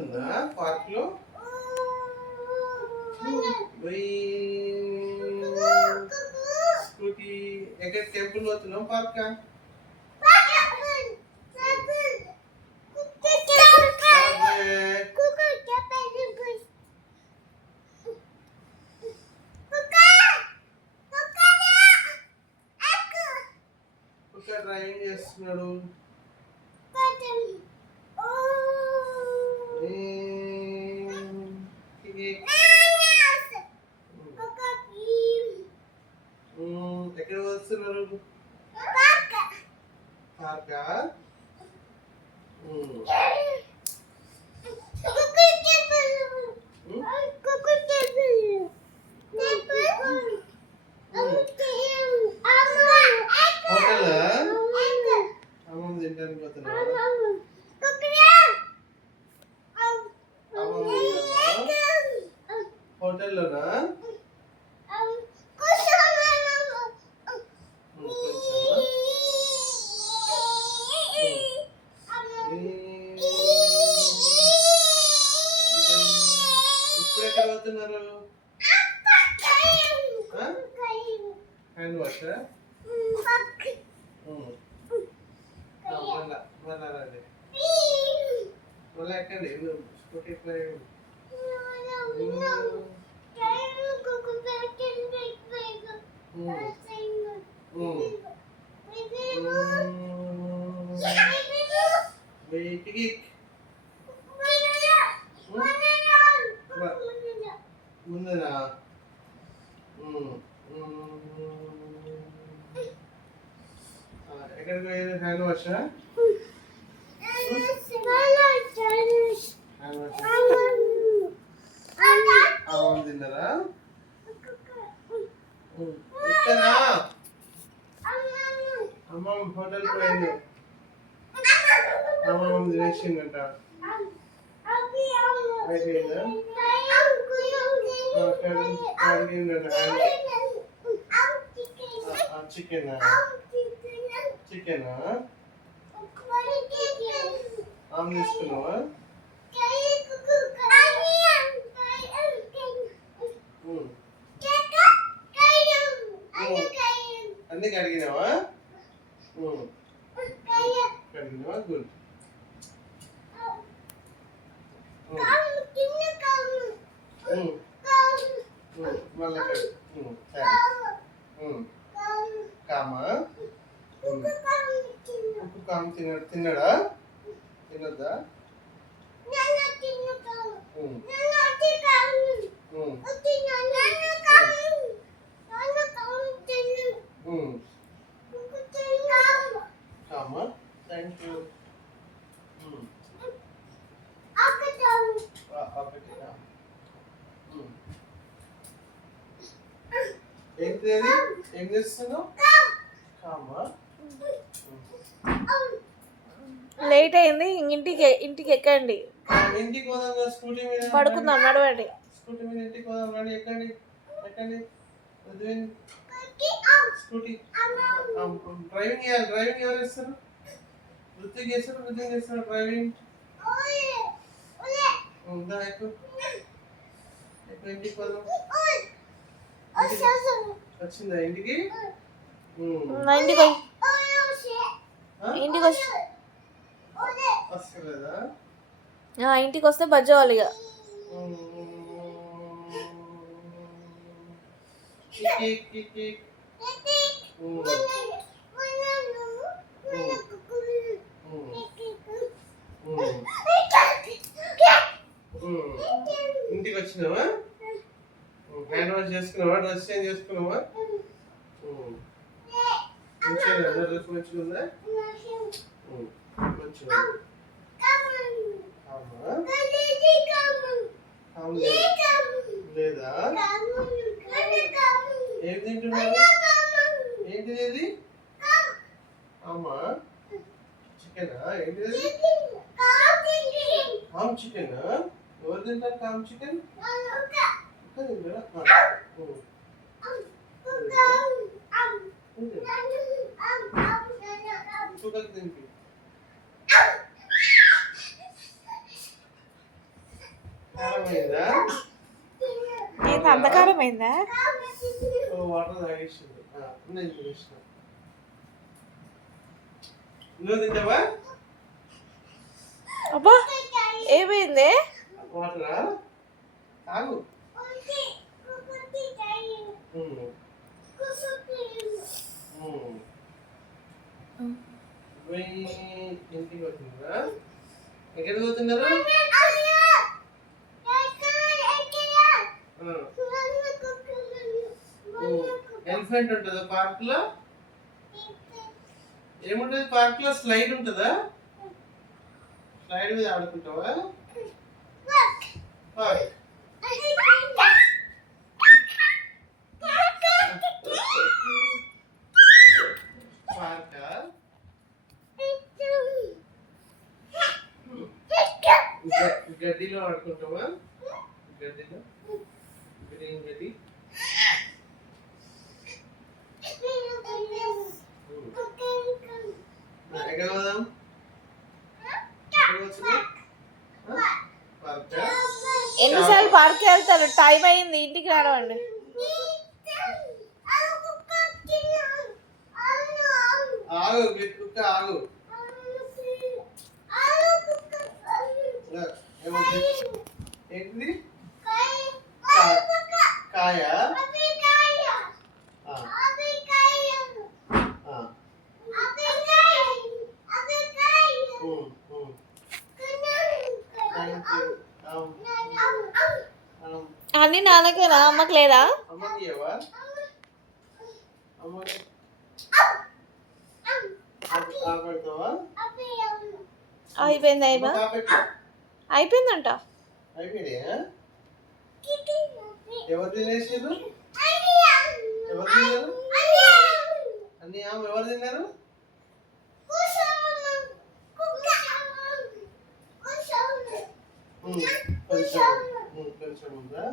ఉందా పార్క్ లో? స్కూటీ ఎక్కడ టెంపుల్ పోతున్నాం పార్క్? డ్రైవింగ్ చేస్తున్నాడు. ఎక్కడ వస్తున్నారు? పార్కా? హోటల్ అమ్మమ్మ తింటానికి పోతున్నా. హోటల్లోనా? ఇప్పుడు ఎక్కడ పోతున్నారు? హ్యాండ్ వాష్ మళ్ళీ ఎక్కండి. స్కూటీ ఎట్లా? ముందరా? ఎక్కడికి పోయేది? హ్యాండ్ వాష్ తిన్నారా? ఇక్కడా అమ్మమ్మ హోటల్ పోయింది. అమ్మమ్మ తినేసిందంట. అయిపోయిందా? చికెనా? చికెనా? ఆమె తీసుకున్నావా? అన్ని కడిగినావా? కడిగినావా? గుడ్. మళ్ళీ కామా? ఉప్పు కామ తిన్నాడా? తినొద్దా? కామా? Thank you. ఏంటి ఏం చేస్తున్నావు? కామా? లేట్ అయింది. ఇంటికి ఎక్కండి. ఇంటికి పోదాం. స్కూటీ మీద పడుకుందాం. నడవండి. స్కూటీ మీద ఇంటికి పోదాం. రండి, ఎక్కండి. ఎక్కండి. స్కూటీ డ్రైవింగ్ చేయాలి. డ్రైవింగ్ ఎవరు చేస్తారు? వృత్తి చేస్తారు. వృత్తి చేస్తారు డ్రైవింగ్. ఇంటికి పోదాం. వచ్చిందా ఇంటికి? ఇంటికి వస్తలేదా? ఇంటికి వస్తే బజ్జవాలి ఇక. ఇంటికి వచ్చినావా? హ్యాండ్ వాష్ చేసుకున్నావా? డ్రెస్ చేంజ్ చేసుకున్నావా? మంచిగా డ్రెస్ మంచిగా ఉందా? మంచిగా లేదా? ఏం తింటున్నారు? ఏంటిది? అమ్మా చికెనా? ఏంటిది? కామ్ చికెనా? ఎవరు తింటారు కామ్ చికెన్? తింటారా? తింపి కారమైందా? ఏంది అంధకారం అయిందా? ఓ వాటర్ తాగేసిండు. నేను చూసిన. నువ్వు తింటావా? అబ్బా ఏమైంది? వాటరా? తాగు. ఇంటికి వచ్చిందా? ఎక్కడికి పోతున్నారు? ఎలిఫెంట్ ఉంటుందా పార్క్ లో? ఏముంటది పార్క్ లో? స్లైడ్ ఉంటుందా? స్లైడ్ మీద ఆడుకుంటావా? పార్క్ పార్కా? గడ్డిలో ఆడుకుంటావా? గడ్డిలో గ్రీన్ గడ్డి. ఎక్కడ పోదాం? పార్కా? ఎన్నిసార్లు పార్క్ వెళ్తారు? టైం అయింది, ఇంటికి రావండి. ఆగు కుక్క ఆగు. ఏంటిది? కాయ? అన్ని నాన్నకేనా, అమ్మకి లేదా? అమ్మకి ఇవ్వవా? అమ్మకి కాపాడుతావా? అయిపోయింది అయిపోయిందంట. అయిపోయినాయా? ఎవరు తినేసారు? ఎవరు తిన్నారు? అన్ని ఎవరు తిన్నారు? కొంచెం ఉందా?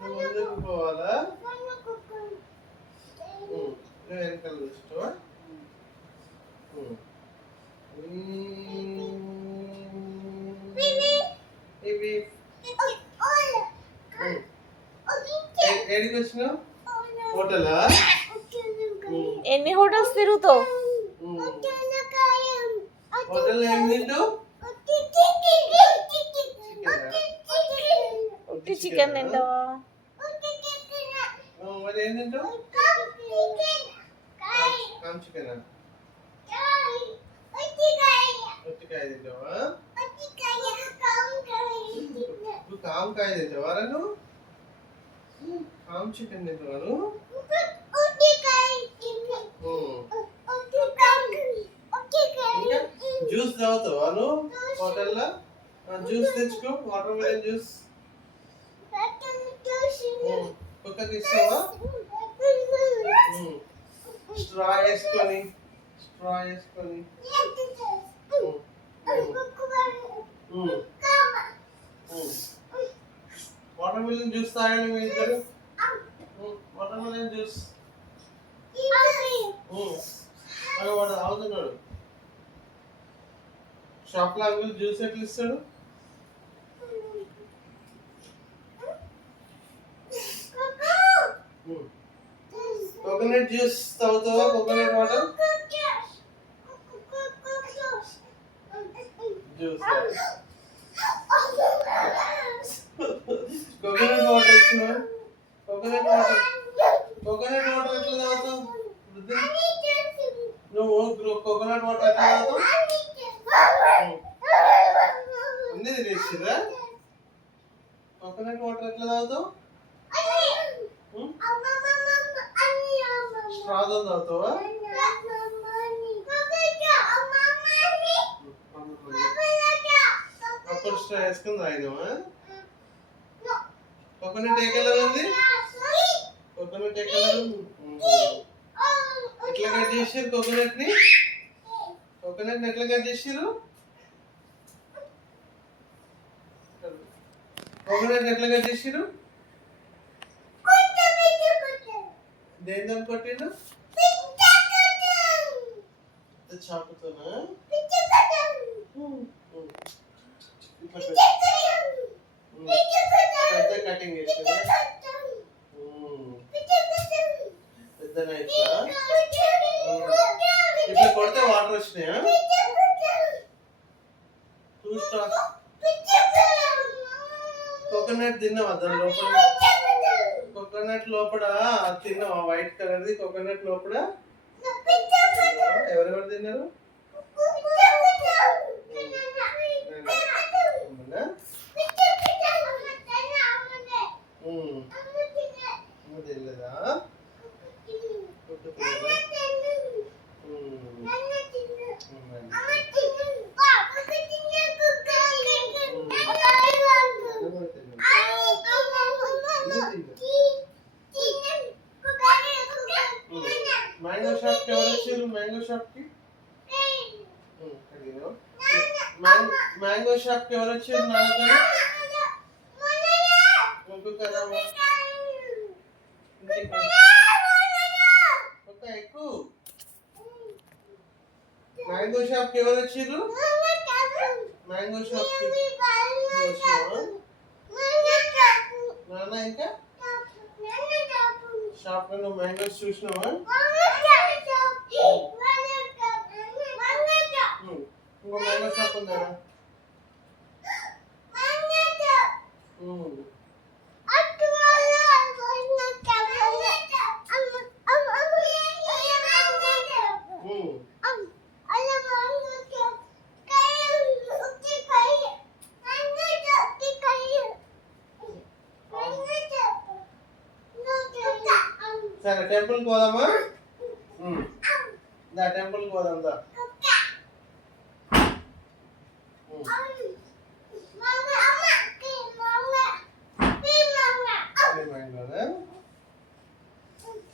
ముందుకు పోవాలా? నువ్వు వెనకాల చూస్తావా? ఇవి ఏడికి వచ్చినావు? హోటలా? ఎన్ని హోటల్స్ తిరుగుతావు? హోటల్ ఏం తింటావు? చికెన్ తింటావా? మరి ఏం తింటావు? కామ్ చికెనా? ఒట్టికాయ తింటావా? నువ్వు కామకాయ తింటావా? నువ్వు కామ్ చికెన్ తింటావా? నువ్వు జ్యూస్ తాగుతావా? నువ్వు హోటల్లో జ్యూస్ తెచ్చుకో. వాటర్ మిలన్ జ్యూస్ కుక్కకి ఇస్తావా? స్ట్రా వేసుకొని వాటర్ మిలన్ జ్యూస్ తాగండి మీ ఇద్దరు. వాటర్ మిలన్ జ్యూస్ వాడు తాగుతున్నాడు. షాప్ లో అంకుల్ జ్యూస్ ఎట్లా ఇస్తాడు? కోకోనట్ జ్యూస్ తాగుతావా? Coconut water juice coconut water ఇస్తున్నా. కోకోనట్ వాటర్ ఎట్లా తాగుతావు? నువ్వు కోకోనట్ వాటర్ ఎట్లా తాగుతావు? అన్నీ తెలిసిరా? కోకోనట్ వాటర్ ఎట్లా తాగుతావు? స్ట్రాతో తాగుతావా? అప్పుడు స్ట్రా వేసుకుని తాగినావా? కోకోనట్ ఏ కలర్ ఉంది? కోకోనట్ ఏ కలర్ ఉంది? ఎట్లా కట్ చేసారు కోకోనట్ ని? ఎట్లా కట్ చేసారు? కోకోనట్ ఎట్లా కట్ చేసారు? దేని కొట్టిండు చాకుతోనా పెద్ద కటింగ్ చేసిందా పెద్ద నైఫ్ ఇట్లా కొడితే వాటర్ వచ్చినాయా టూ స్టార్స్ కోకోనట్ తిన్నావా దాని లోపల కోకోనట్ లోపల తిన్నావా వైట్ కలర్ది కోకోనట్ లోపల ఎవరెవరు తిన్నారు తెలియదా మ్యాంగో షాప్ కి ఎవరు వచ్చారు మ్యాంగో షాప్ కి మ్యాంగో షాప్ కి ఎవరు వచ్చారు నాన్నతో కదా ఎక్కువ మ్యాంగో షాప్ కి ఎవరు వచ్చారు మ్యాంగో షాప్ కి నాన్న ఇంకా షాప్ లో మ్యాంగోస్ చూసినావా ఇంకో మ్యాంగో షాప్ ఉందా సరే టెంపుల్ పోదామా దా టెంపుల్ పోదాం దా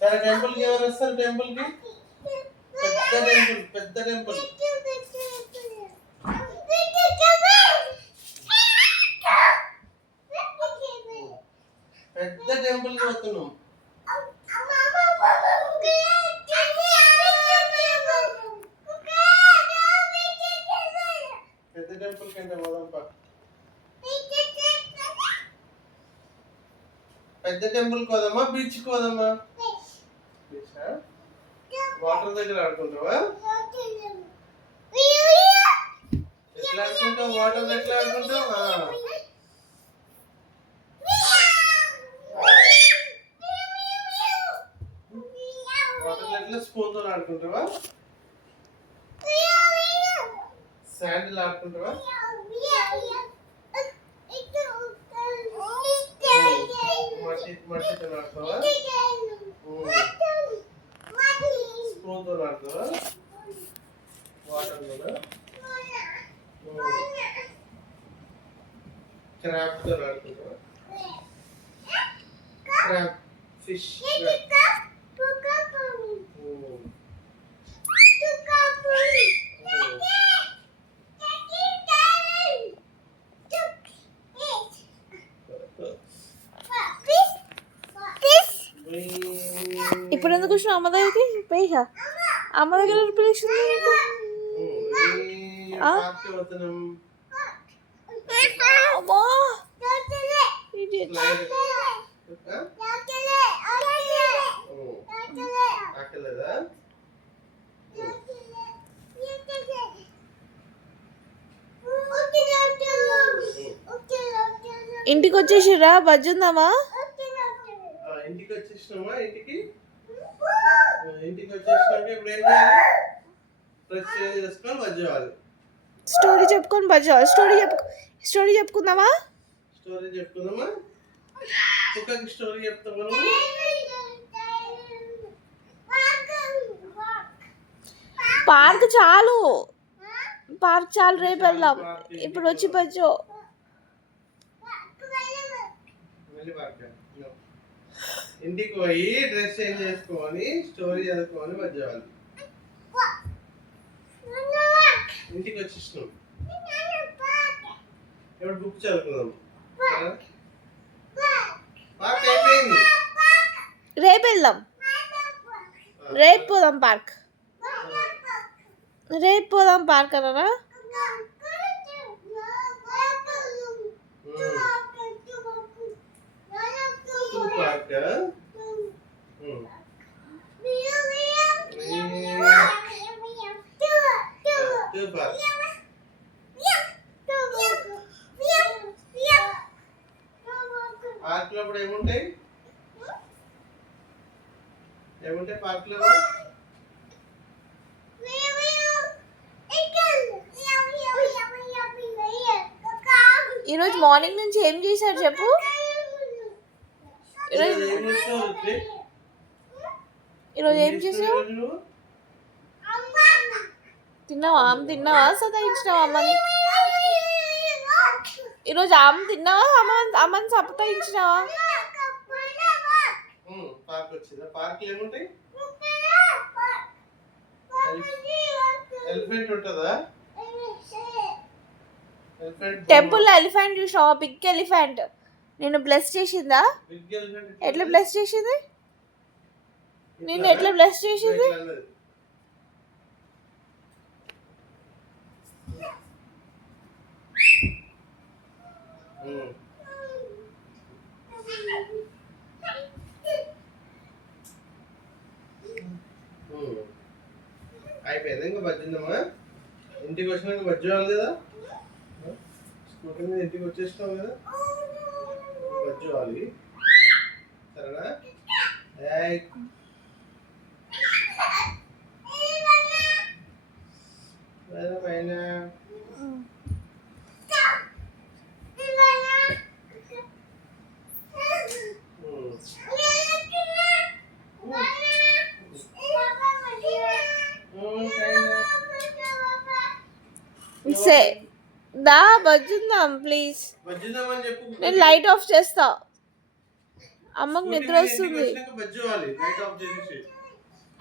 సరే టెంపుల్ కి ఎవరు వస్తారు టెంపుల్ కి పెద్ద టెంపుల్ పెద్ద టెంపుల్ కి వస్తున్నాం పెద్ద టెంపుల్ కంటే పోదాంపా పెద్ద టెంపుల్ కోదామా బీచ్ కోదామా వాటర్ దగ్గర ఆడుకుంటావా ఎట్లా ఆడుకుంటావు వాటర్ ఎట్లా ఆడుకుంటావు వాటర్ ఎట్లా స్పూన్ తో ఆడుకుంటావా శాండిల్ ఆడుకుంటావా మట్టితో ఆడుతావా స్పూన్ తో ఆడుతావా వాటర్ కూడా క్రాబ్ తో ఆడుకుంటావా క్రాబ్ ఫిష్ ఇప్పుడు ఎందుకు వచ్చినావు అమ్మ దగ్గరికి పోయిగా అమ్మ దగ్గర పిలిచింది ఇంటికి వచ్చేసిరా బజ్జుందామా ఇంటికి వచ్చేసినామా ఇంటికి వచ్చేసినాక ఇప్పుడు ఏం చేయాలి డ్రెస్ చేంజ్ చేసుకొని బజ్జేవాలి స్టోరీ చెప్పుకొని బజ్జేవాలి స్టోరీ చెప్పుకుందామా కుక్కకి స్టోరీ చెప్తాము పార్క్ చాలు రేపు వెళ్దాం ఇప్పుడు వచ్చి బజ్జో ఇంటికి పోయి డ్రెస్ చేంజ్ చేసుకొని స్టోరీ చదువుకొని బజ్జేవాలి ఇంటికి వచ్చేసినాం ఇప్పుడు బుక్ చదువుకుందాం పార్క్ అయిపోయింది రేపు వెళ్దాం రేపు పోదాం పార్క్. రేపు పోదాం పార్క్ అన్నా. పార్క్ పార్క్ లో కూడా ఏముంటాయి పార్క్ లో ఈరోజు మార్నింగ్ నుంచి ఏం చేశారు చెప్పు. ఈరోజు ఏం చేసావు? తిన్నావా? తిన్నావా? సతాయించినావా అమ్మని? ఈరోజు తిన్నావా? అమ్మని సతాయించినావా? పార్క్ వచ్చిందా? పార్క్ ఏముంటాయి? ఎలిఫెంట్ ఉంటుందా? టెంపుల్ ఎలిఫెంట్ చూసావా? Big elephant. నేను బ్లెస్ చేసిందా? ఎట్లా బ్లెస్ చేసింది? నేను ఎట్లా బ్లెస్ చేసింది? అయిపోయింది. ఇంకా బజ్జిందమ్మా. ఇంటికి వచ్చినాక బజ్జి వాళ్ళు కదా, స్కూటీ మీద ఇంటికి వచ్చేసినావు కదా, బజ్జి వాలి. సరేనా? పైన దా బజ్జుందాం ప్లీజ్. నేను లైట్ ఆఫ్ చేస్తా. అమ్మకు నిద్ర వస్తుంది.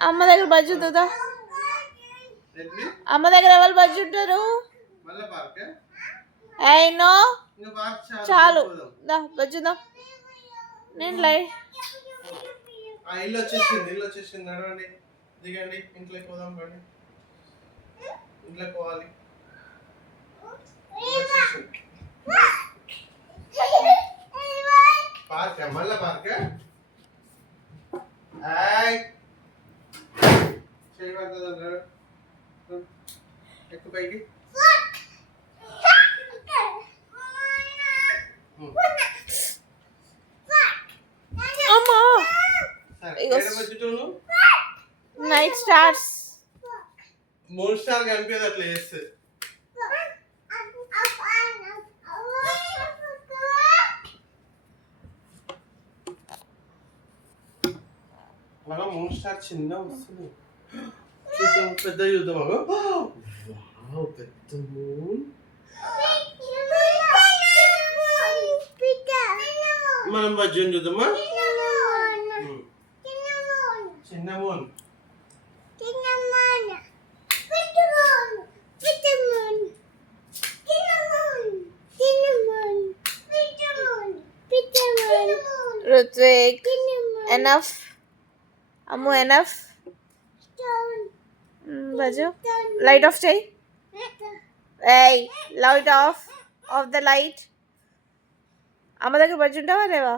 అమ్మ దగ్గర బజ్జుతుందా? అమ్మ దగ్గర ఎవరు బజ్జుంటారు? అయినో చాలు దా బజ్జుందాం. నేను లైట్ ఇల్లు వచ్చేసింది నడవండి, దిగండి, ఇంట్లోకి పోదాం. రండి, ఇంట్లోకి పోవాలి. పార్క్ మళ్ళా పార్క్ చేయబడుతుంది. ఎక్కువ పైకి నైట్ స్టార్స్ 3 స్టార్ కనిపించదు అట్లా చేస్తే. మనం 3 స్టార్ చిన్న వస్తుంది. చూద్దాం, పెద్ద చూద్దాం. పెద్ద మూన్. మనం బజ్జం చూద్దామా? చిన్న moon. Ruthvik enough. Ammu enough. బజు లైట్ ఆఫ్ చేయి. ఏయ్ లైట్ ఆఫ్ ద లైట్. అమ్మ దగ్గర బజ్జు ఉంటావా రేవా?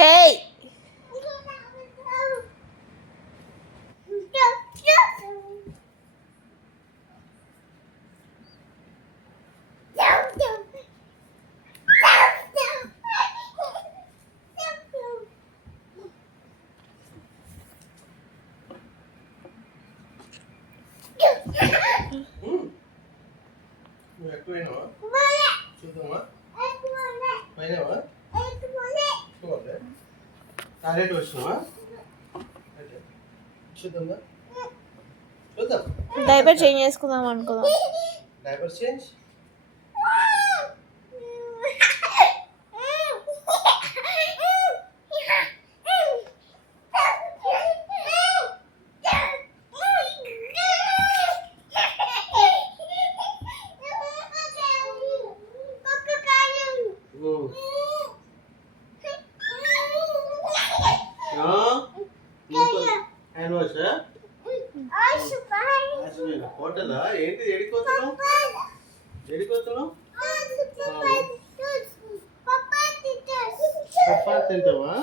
Hey! నువ్వు ఎక్కువైనావా? చూద్దామా? పైనవా? చూడాలి. టాయిలెట్ వచ్చినావా? చూద్దామా? చూద్దాం. డైపర్ చేంజ్ చేసుకుందాం అనుకుందాం. Diaper change. హోటలా ఏంటి? ఎడిపోతున్నావు? పప్పాలు తింటావా?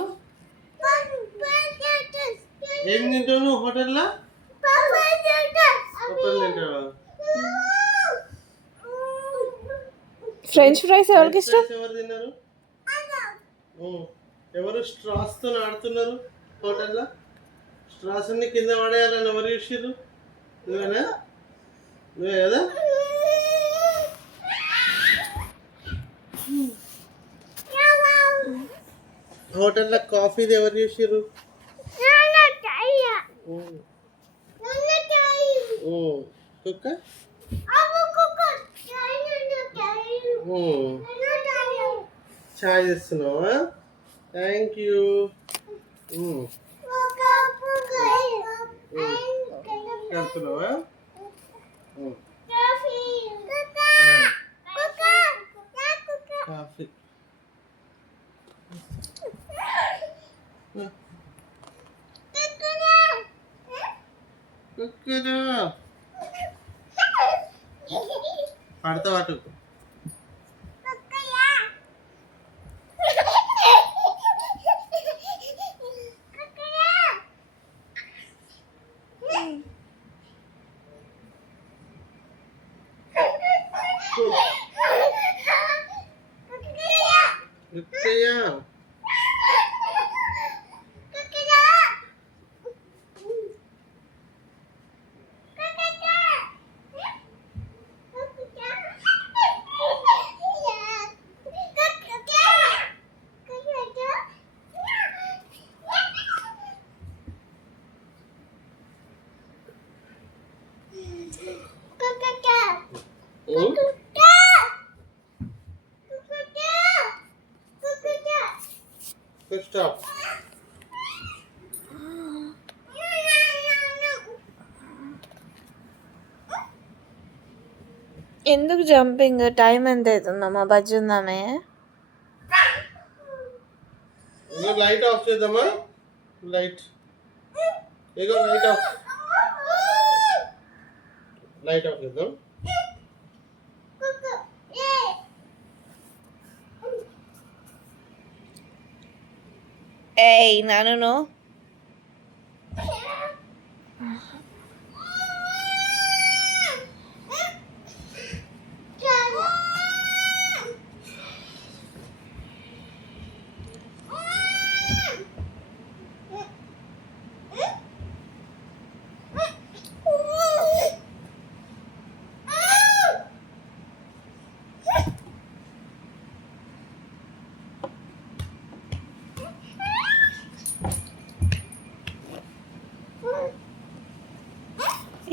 ఏం తింటావు నువ్వు హోటల్లో? పప్పాలు తింటావా? ఫ్రెంచ్ ఫ్రైస్ ఎవరికి ఇష్టం? ఎవరు తిన్నారు? ఎవరు స్ట్రాస్ తో ఆడుతున్నారు హోటల్లో? స్ట్రాస్ అన్ని కింద పడేయాలని ఎవరు చూసిర్రు? నువ్వేనా? నువ్వే కదా? హోటల్లో కాఫీది ఎవరు చూసిర్రు? కుక్క చాయ్ తెస్తున్నావా? Thank you. కలుపుతున్నావా? కాఫీ కుక్కరా పడతా అటు. కుక్కయ్యా స్టాప్. ఎందుకు జంపింగ్? టైం ఎంత అవుతుందమ్మా? బజ్జి ఉందామే. లైట్ ఆఫ్ చేద్దామా? లైట్ ఏదో లైట్ ఆఫ్ చేద్దాం. ఏయ్ నాను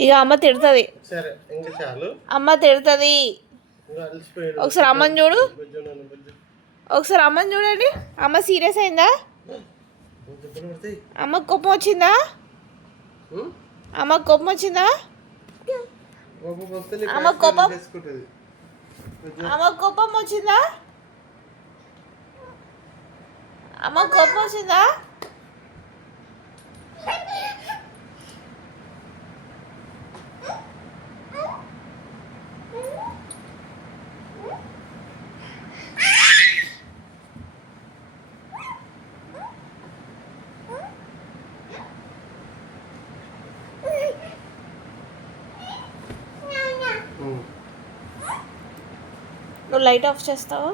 ఇక అమ్మ తిడుతుంది. సరే ఇంకా చాలు. అమ్మ తిడుతుంది. ఒకసారి అమ్మని చూడు. ఒకసారి అమ్మని చూడండి. అమ్మ సీరియస్ అయిందా? అమ్మకు కోపం వచ్చిందా? అమ్మకు కోపం వచ్చిందా? అమ్మకు కోపం వచ్చిందా? అమ్మకు కోపం వచ్చిందా? నువ్వు లైట్ ఆఫ్ చేస్తావా?